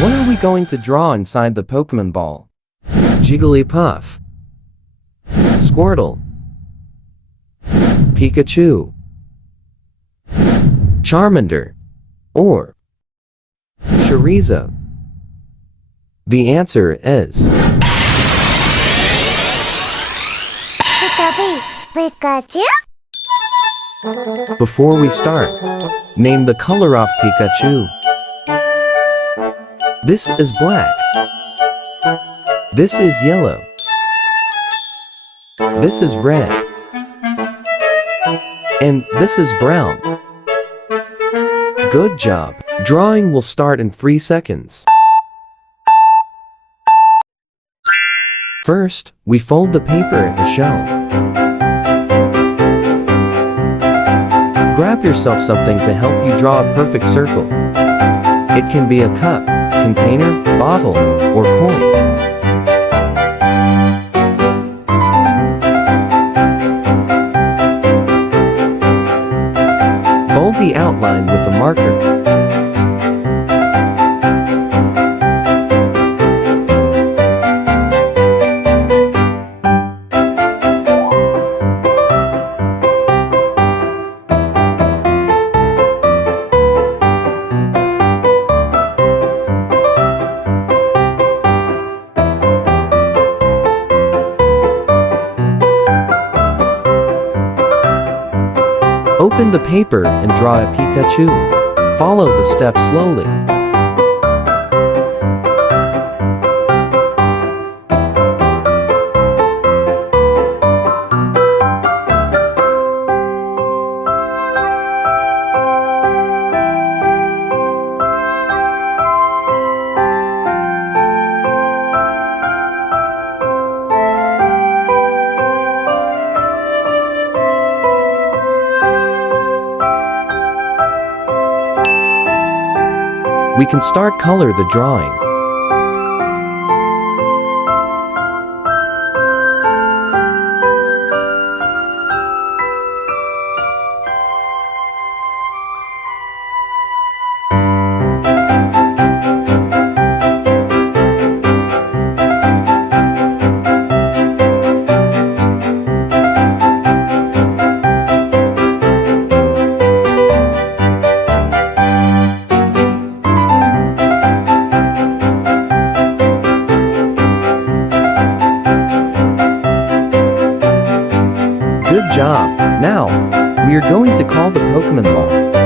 What are we going to draw inside the Pokemon ball? Jigglypuff, Squirtle, Pikachu, Charmander, or Chorizo? The answer is Pikachu. Before we start, name the color of Pikachu. This is black. This is yellow. This is red. And this is brown. Good job. Drawing will start in 3 seconds. First, we fold the paper as shown. Grab yourself something to help you draw a perfect circle. It can be a cup, container, bottle, or coin. Bold the outline with a marker. Open the paper and draw a Pikachu. Follow the steps slowly. We can start color the drawing. Good job! Now, we are going to call the Pokemon ball.